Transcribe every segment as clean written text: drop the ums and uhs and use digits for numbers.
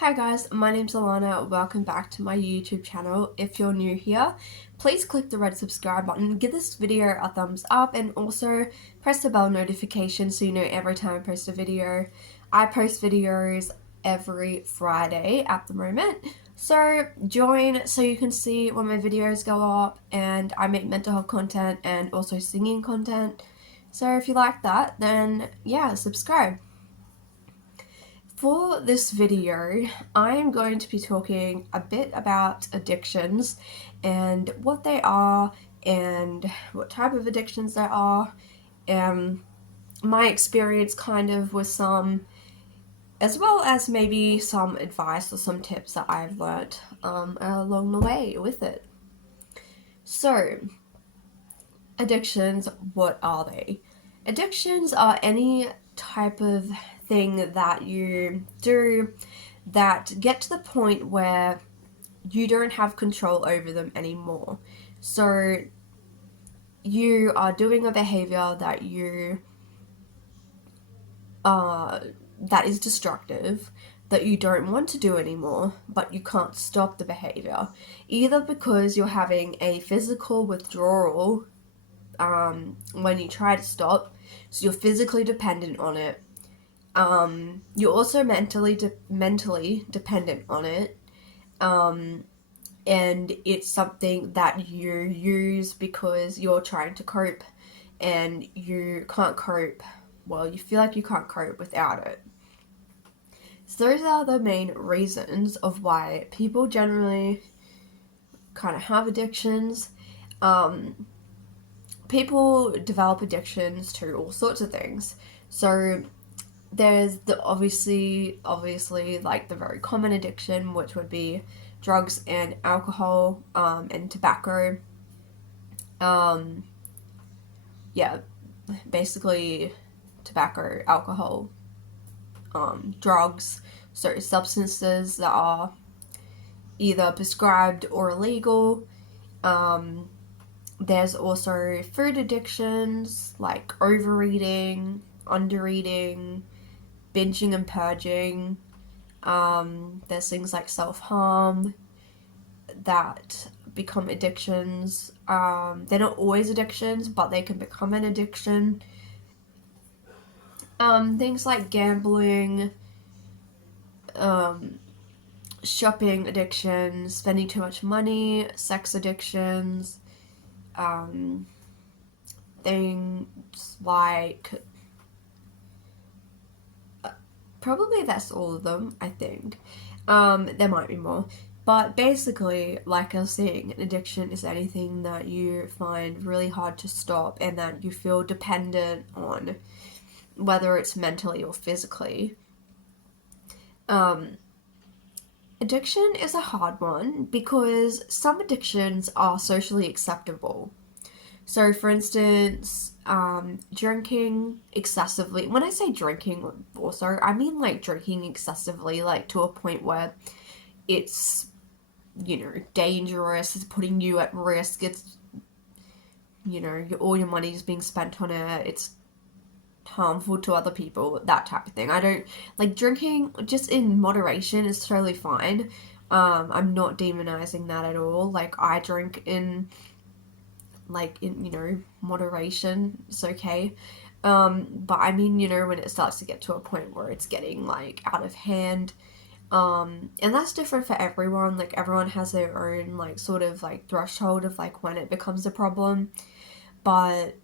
Hi guys, my name's Alana. Welcome back to my YouTube channel. If you're new here, please click the red subscribe button, give this video a thumbs up, and also press the bell notification so you know every time I post a video. I post videos every Friday at the moment, so join so you can see when my videos go up. And I make mental health content and also singing content, so if you like that, then yeah, subscribe. For this video, I am going to be talking a bit about addictions and what they are and what type of addictions there are, and my experience kind of with some, as well as maybe some advice or some tips that I've learnt along the way with it. So, addictions, what are they? Addictions are any type of thing that you do that get to the point where you don't have control over them anymore. So you are doing a behavior that that is destructive, that you don't want to do anymore, but you can't stop the behavior, either because you're having a physical withdrawal when you try to stop, so you're physically dependent on it. You're also mentally dependent on it, and it's something that you use because you're trying to cope, and you can't cope. Well, you feel like you can't cope without it. So those are the main reasons of why people generally kind of have addictions. People develop addictions to all sorts of things. So there's the obviously like the very common addiction, which would be drugs and alcohol, and tobacco. Yeah, basically tobacco, alcohol, drugs, so substances that are either prescribed or illegal. There's also food addictions like overeating, undereating, binging and purging. There's things like self-harm that become addictions. They're not always addictions, but they can become an addiction. Things like gambling, shopping addictions, spending too much money, sex addictions, things like, probably that's all of them, I think. There might be more. But basically, like I was saying, an addiction is anything that you find really hard to stop and that you feel dependent on, whether it's mentally or physically. Addiction is a hard one because some addictions are socially acceptable. So, for instance, drinking excessively. When I say drinking, also, I mean like drinking excessively, like to a point where it's, dangerous, it's putting you at risk, it's, all your money is being spent on it, it's harmful to other people, that type of thing. I don't, like, drinking just in moderation is totally fine. I'm not demonizing that at all. Like, I drink in moderation, it's okay. But I mean, when it starts to get to a point where it's getting, like, out of hand, and that's different for everyone. Like, everyone has their own, like, sort of, like, threshold of, like, when it becomes a problem. But,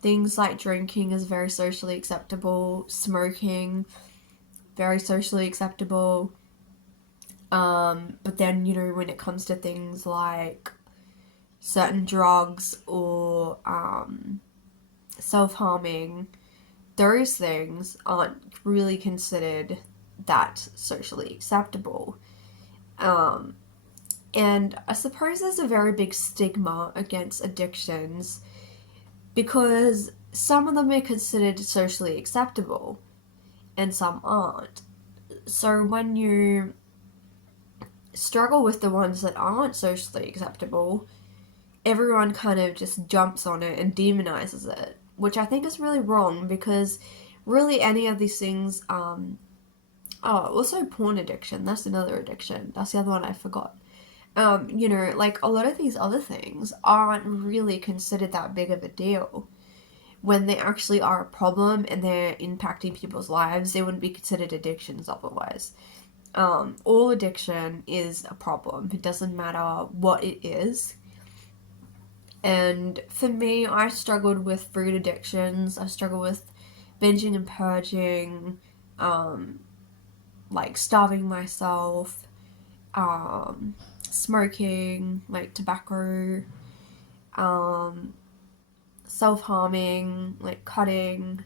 things like drinking is very socially acceptable, smoking, very socially acceptable. But then, when it comes to things like certain drugs or self-harming, those things aren't really considered that socially acceptable. And I suppose there's a very big stigma against addictions because some of them are considered socially acceptable and some aren't. So when you struggle with the ones that aren't socially acceptable, everyone kind of just jumps on it and demonizes it, which I think is really wrong because really any of these things Oh, also porn addiction. That's another addiction. That's the other one I forgot. You know, like a lot of these other things aren't really considered that big of a deal. When they actually are a problem and they're impacting people's lives, they wouldn't be considered addictions otherwise. All addiction is a problem. It doesn't matter what it is. And for me, I struggled with food addictions. I struggled with binging and purging, um, like starving myself, smoking, like tobacco, um, self harming, like cutting,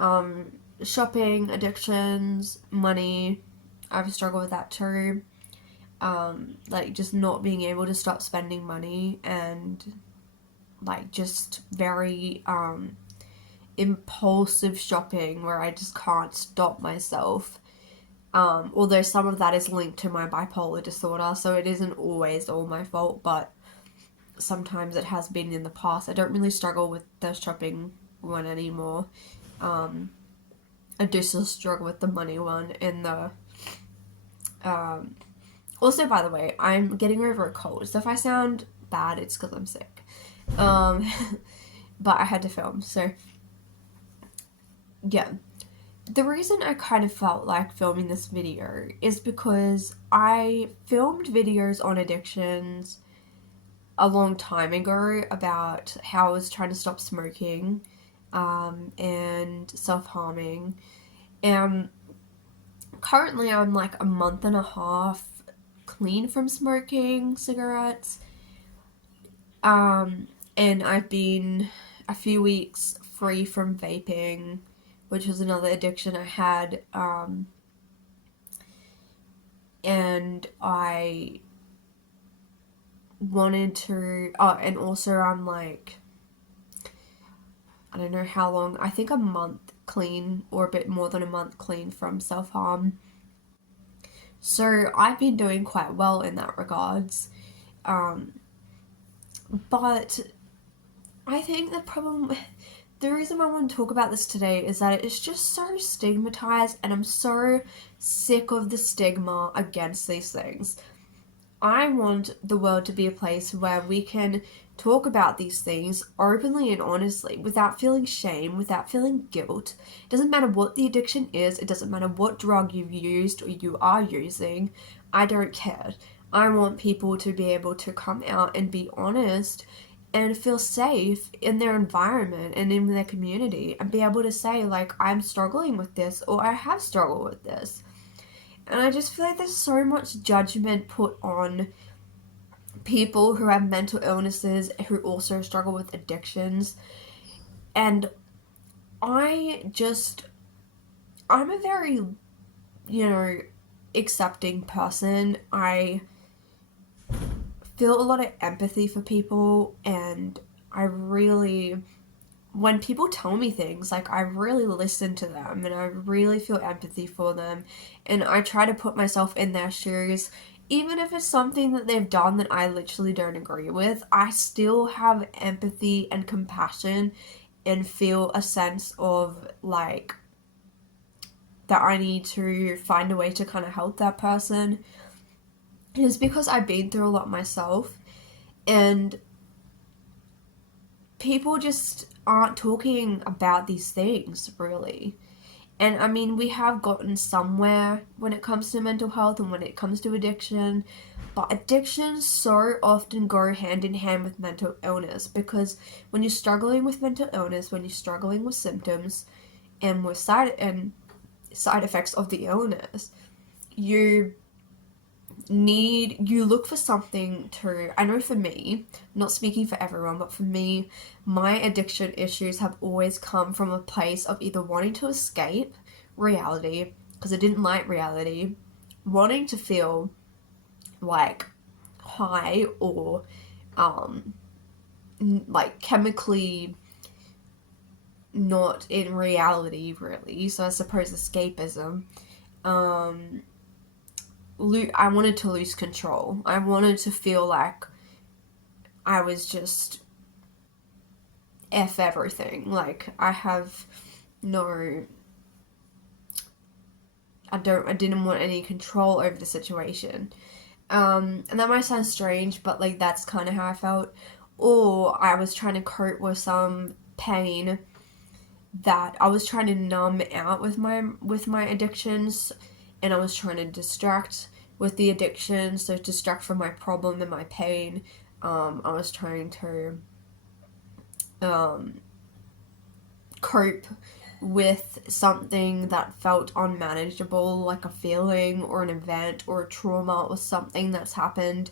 um, shopping addictions, money. I've struggled with that too. Like just not being able to stop spending money and like just very impulsive shopping where I just can't stop myself. Although some of that is linked to my bipolar disorder, so it isn't always all my fault, but sometimes it has been in the past. I don't really struggle with the shopping one anymore. Um, I do still struggle with the money one and the. Also, by the way, I'm getting over a cold, so if I sound bad, it's because I'm sick. Um, but I had to film, so yeah. The reason I kind of felt like filming this video is because I filmed videos on addictions a long time ago about how I was trying to stop smoking and self harming. And currently, I'm like a month and a half clean from smoking cigarettes. And I've been a few weeks free from vaping, which was another addiction I had. And I wanted to, oh, and also I'm like, I don't know how long, I think a month clean or a bit more than a month clean from self harm. So I've been doing quite well in that regards. Um, but I think the reason I want to talk about this today is that it's just so stigmatized, and I'm so sick of the stigma against these things. I want the world to be a place where we can talk about these things openly and honestly without feeling shame, without feeling guilt. It doesn't matter what the addiction is, it doesn't matter what drug you've used or you are using. I don't care. I want people to be able to come out and be honest and feel safe in their environment and in their community and be able to say, like, I'm struggling with this or I have struggled with this. And I just feel like there's so much judgment put on people who have mental illnesses who also struggle with addictions. And I'm a very, you know, accepting person. I feel a lot of empathy for people, and I really, when people tell me things, like, I really listen to them and I really feel empathy for them, and I try to put myself in their shoes. Even if it's something that they've done that I literally don't agree with, I still have empathy and compassion and feel a sense of like that I need to find a way to kind of help that person. And it's because I've been through a lot myself, and people just aren't talking about these things really. And I mean, we have gotten somewhere when it comes to mental health and when it comes to addiction, but addictions so often go hand in hand with mental illness, because when you're struggling with mental illness, when you're struggling with symptoms and with side effects of the illness, you look for something to, I know for me, not speaking for everyone, but for me, my addiction issues have always come from a place of either wanting to escape reality, because I didn't like reality, wanting to feel like high or like chemically not in reality really, so I suppose escapism. I wanted to lose control. I wanted to feel like I was just F everything. Like, I have no I didn't want any control over the situation. And that might sound strange, but like that's kind of how I felt. Or I was trying to cope with some pain that I was trying to numb out with my addictions, and I was trying to distract with the addiction, so distract from my problem and my pain. I was trying to um, cope with something that felt unmanageable, like a feeling or an event or a trauma or something that's happened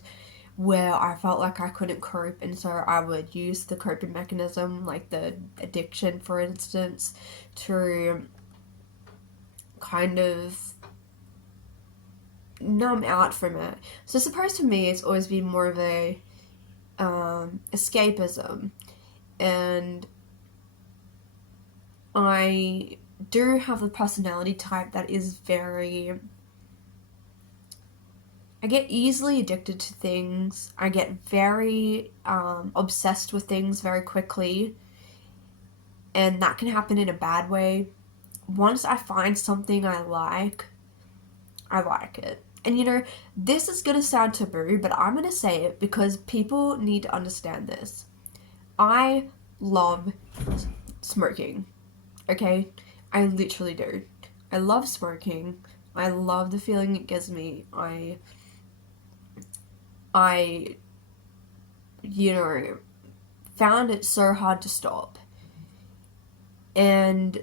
where I felt like I couldn't cope, and so I would use the coping mechanism, like the addiction, for instance, to kind of numb out from it. So I suppose for me, it's always been more of a escapism, and I do have a personality type that is very. I get easily addicted to things. I get very obsessed with things very quickly, and that can happen in a bad way. Once I find something I like it. And you know, this is gonna sound taboo, but I'm gonna say it because people need to understand this. I love smoking, okay? I literally do. I love smoking. I love the feeling it gives me. I, you know, found it so hard to stop. And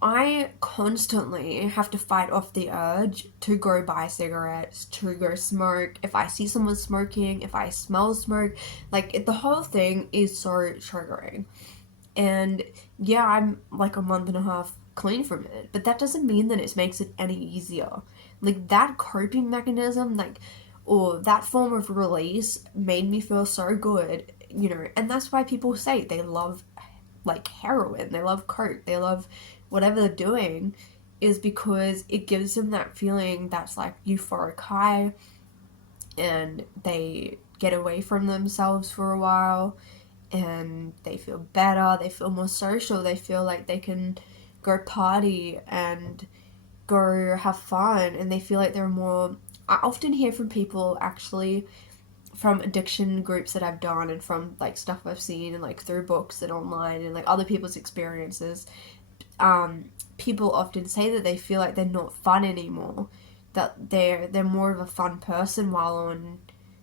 I constantly have to fight off the urge to go buy cigarettes, to go smoke. If I see someone smoking, if I smell smoke, like the whole thing is so triggering. And yeah, I'm like a month and a half clean from it, but that doesn't mean that it makes it any easier. Like that coping mechanism, like, or that form of release made me feel so good, you know, and that's why people say they love like heroin, they love coke, they love whatever they're doing, is because it gives them that feeling that's like euphoric high, and they get away from themselves for a while and they feel better, they feel more social, they feel like they can go party and go have fun, and they feel like they're more. I often hear from people actually, from addiction groups that I've done and from like stuff I've seen and like through books and online and like other people's experiences, people often say that they feel like they're not fun anymore, that they're more of a fun person while on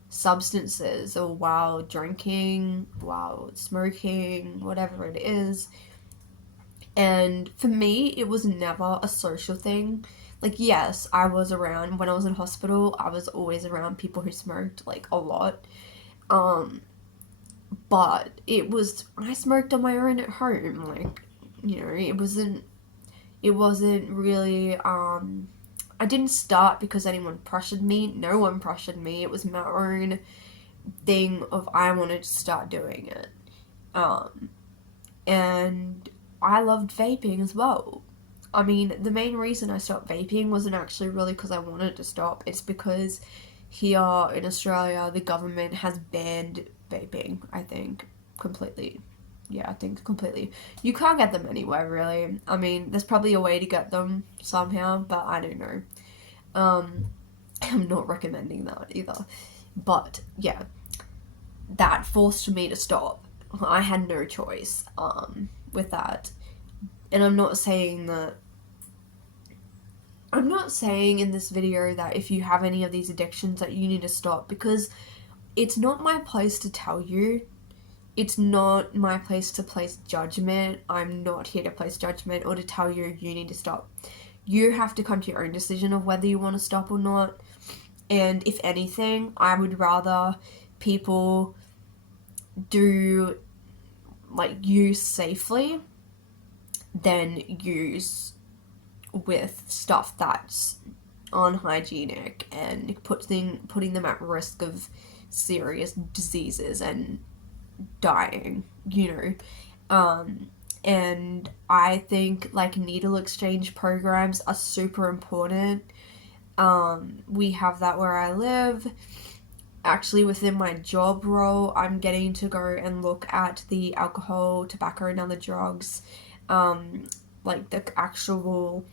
substances or while drinking, while smoking, whatever it is. And for me, it was never a social thing. Like, yes, I was around, when I was in hospital, I was always around people who smoked, like, a lot. Um, but it was, I smoked on my own at home. Like, you know, it wasn't really, I didn't start because anyone pressured me. No one pressured me. It was my own thing of I wanted to start doing it. Um, and I loved vaping as well. I mean, the main reason I stopped vaping wasn't actually really because I wanted to stop. It's because here in Australia, the government has banned vaping, I think, completely. Yeah, I think completely. You can't get them anywhere, really. I mean, there's probably a way to get them somehow, but I don't know. Um, I'm not recommending that either. But, yeah, that forced me to stop. I had no choice with that. And I'm not saying in this video that if you have any of these addictions that you need to stop, because it's not my place to tell you. It's not my place to place judgment. I'm not here to place judgment or to tell you you need to stop. You have to come to your own decision of whether you want to stop or not. And if anything, I would rather people do like use safely than use with stuff that's unhygienic and putting them at risk of serious diseases and dying, you know. And I think like needle exchange programs are super important. We have that where I live. Actually, within my job role, I'm getting to go and look at the alcohol, tobacco, and other drugs, like the actual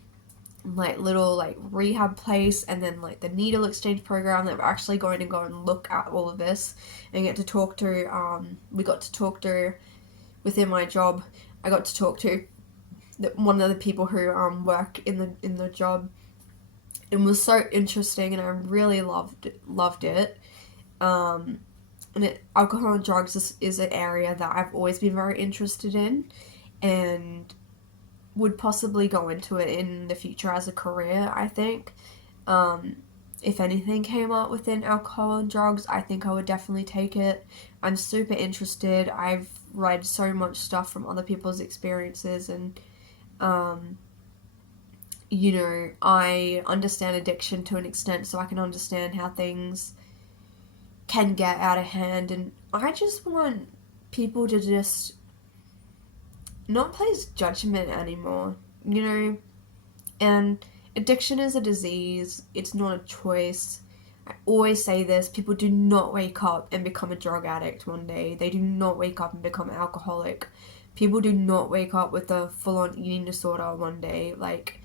like little like rehab place, and then like the needle exchange program, that we're actually going to go and look at all of this and get to talk to. We got to talk to, within my job, I got to talk to one of the people who work in the job. It was so interesting, and I really loved it. And alcohol and drugs is an area that I've always been very interested in, and would possibly go into it in the future as a career, I think. If anything came up within alcohol and drugs, I think I would definitely take it. I'm super interested. I've read so much stuff from other people's experiences, and I understand addiction to an extent, so I can understand how things can get out of hand, and I just want people to just not place judgment anymore, and addiction is a disease, it's not a choice. I always say this, people do not wake up and become a drug addict one day. They do not wake up and become alcoholic. People do not wake up with a full-on eating disorder one day. Like,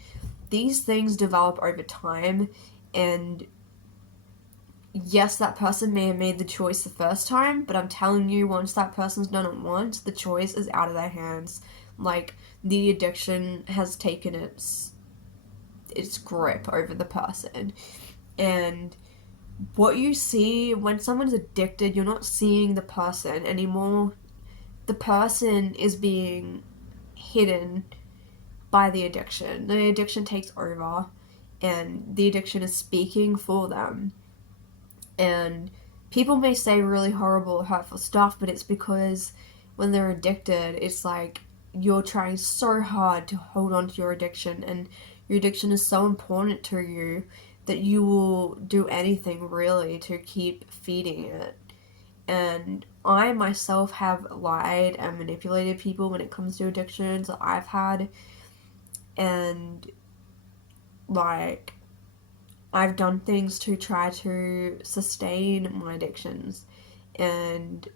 these things develop over time, and yes, that person may have made the choice the first time, but I'm telling you, once that person's done it once, the choice is out of their hands. Like, the addiction has taken its grip over the person. And what you see when someone's addicted, you're not seeing the person anymore. The person is being hidden by the addiction. The addiction takes over, and the addiction is speaking for them. And people may say really horrible, hurtful stuff, but it's because when they're addicted, it's like you're trying so hard to hold on to your addiction, and your addiction is so important to you that you will do anything really to keep feeding it. And I myself have lied and manipulated people when it comes to addictions that I've had, and like, I've done things to try to sustain my addictions, and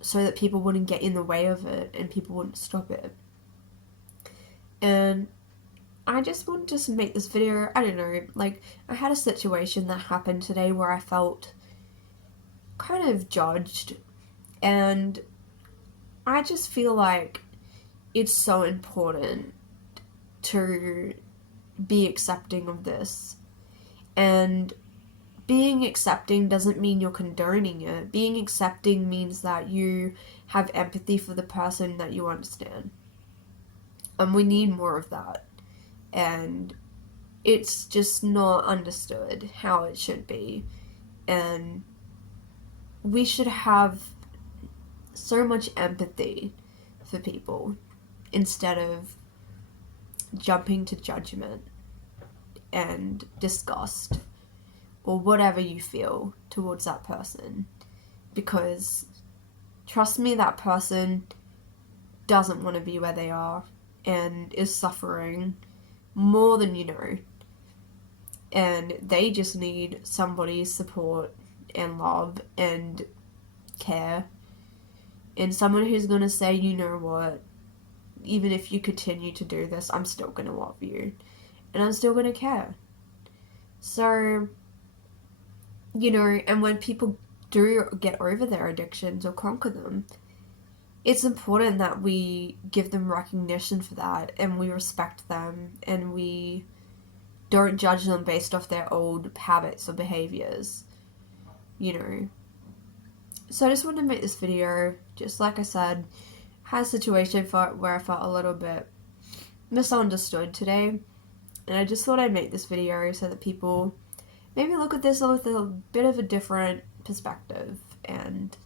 so that people wouldn't get in the way of it and people wouldn't stop it. And I just wanted to make this video. I don't know, like, I had a situation that happened today where I felt kind of judged, and I just feel like it's so important to be accepting of this. And being accepting doesn't mean you're condoning it. Being accepting means that you have empathy for the person that you understand. And we need more of that. And it's just not understood how it should be. And we should have so much empathy for people instead of jumping to judgment and disgust or whatever you feel towards that person, because trust me, that person doesn't want to be where they are and is suffering more than you know, and they just need somebody's support and love and care, and someone who's going to say, you know what, even if you continue to do this, I'm still going to love you, and I'm still going to care. So, and when people do get over their addictions or conquer them, it's important that we give them recognition for that, and we respect them, and we don't judge them based off their old habits or behaviors, So I just wanted to make this video. Just like I said, had a situation where I felt a little bit misunderstood today, and I just thought I'd make this video so that people maybe look at this with a bit of a different perspective. And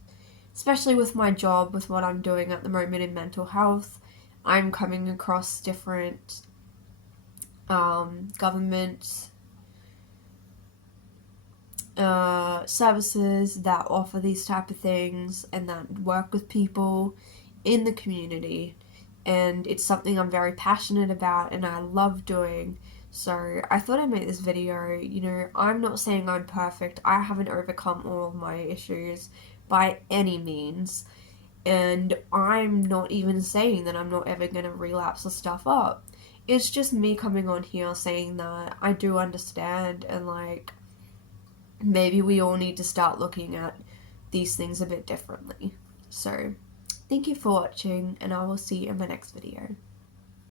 especially with my job, with what I'm doing at the moment in mental health, I'm coming across different government services that offer these type of things and that work with people in the community, and it's something I'm very passionate about and I love doing. So I thought I'd make this video. I'm not saying I'm perfect. I haven't overcome all of my issues by any means, and I'm not even saying that I'm not ever going to relapse or stuff up. it's just me coming on here saying that I do understand, and like maybe we all need to start looking at these things a bit differently. So thank you for watching, and I will see you in my next video.